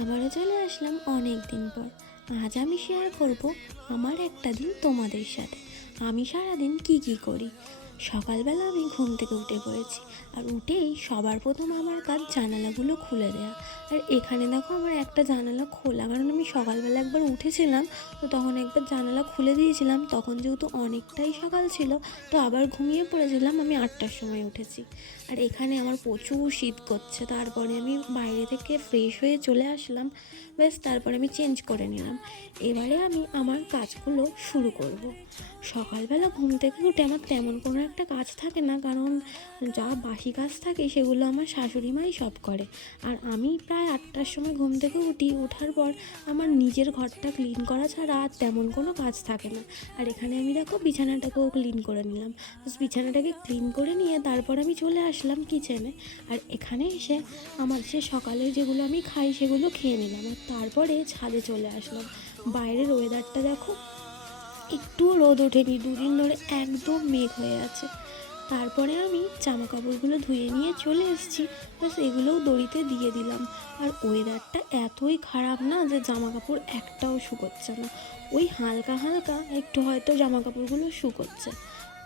আবারও চলে আসলাম অনেক দিন পর। আজ আমি শেয়ার করব আমার একটা দিন তোমাদের সাথে। আমি সারাদিন কি করি। সকালবেলা আমি ঘুম থেকে উঠে পড়েছি, আর উঠেই সবার প্রথম আমার কাজ জানালাগুলো খুলে দেওয়া। আর এখানে দেখো আমার একটা জানালা খোলা, কারণ আমি সকালবেলা একবার উঠেছিলাম, তো তখন একবার জানালা খুলে দিয়েছিলাম। তখন যেহেতু অনেকটাই সকাল ছিল, তো আবার ঘুমিয়ে পড়েছিলাম। আমি 8টার সময় উঠেছি। আর এখানে আমার প্রচুর শীত করছে। তারপরে আমি বাইরে থেকে ফ্রেশ হয়ে চলে আসলাম। ব্যাস, তারপরে আমি চেঞ্জ করে নিলাম। এবারে আমি আমার কাজগুলো শুরু করব। সকালবেলা ঘুম থেকে উঠে আমার তেমন কোনো একটা কাজ থাকে না, কারণ যা বাসি কাজ থাকে সেগুলো আমার শাশুড়ি মাই সব করে। আর আমি প্রায় 8টার সময় ঘুম থেকে উঠি। ওঠার পর আমার নিজের ঘরটা ক্লিন করা ছাড়া আর তেমন কোনো কাজ থাকে না। আর এখানে আমি দেখো বিছানাটাকেও ক্লিন করে নিলাম। বিছানাটাকে ক্লিন করে নিয়ে তারপর আমি চলে আসলাম কিচেনে। আর এখানে এসে আমার যে সকালের যেগুলো আমি খাই সেগুলো খেয়ে নিলাম। আর তারপরে ছাদে চলে আসলাম। বাইরের ওয়েদারটা দেখো, একটুও রোদ ওঠেনি, দুদিন ধরে একদম মেঘ হয়ে আছে। তারপরে আমি জামা কাপড়গুলো ধুয়ে নিয়ে চলে এসেছি। ব্যাস, এগুলোও দড়িতে দিয়ে দিলাম। আর ওয়েদারটা এতই খারাপ না যে জামা কাপড় একটাও শুকোচ্ছে না। ওই হালকা হালকা একটু হয়তো জামা কাপড়গুলো শুকোচ্ছে।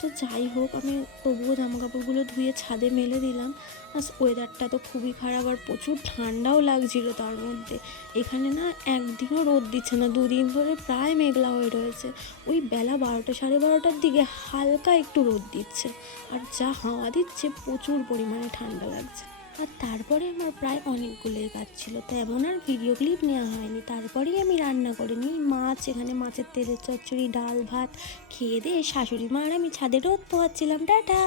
তো যাই হোক, আমি তবুও জামা কাপড়গুলো ধুয়ে ছাদে মেলে দিলাম। আর ওয়েদারটা তো খুবই খারাপ, আর প্রচুর ঠান্ডাও লাগছিল তার মধ্যে। এখানে না একদিনও রোদ দিচ্ছে না, দুদিন ধরে প্রায় মেঘলা হয়ে রয়েছে। ওই বেলা 12টা 12:30টার দিকে হালকা একটু রোদ দিচ্ছে। আর যা হাওয়া দিচ্ছে, প্রচুর পরিমাণে ঠান্ডা লাগছে। আর তারপরে আমার প্রায় অনেকগুলোই কাজ ছিল, তেমন আর ভিডিও ক্লিপ নেওয়া হয়নি। তারপরেই আমি রান্না করে নিই মাছ। এখানে মাছের তেলের চচ্চড়ি, ডাল ভাত খেয়ে দিয়ে শাশুড়ি মা আর আমি ছাদে রোদ পোহাচ্ছিলাম। টাটা।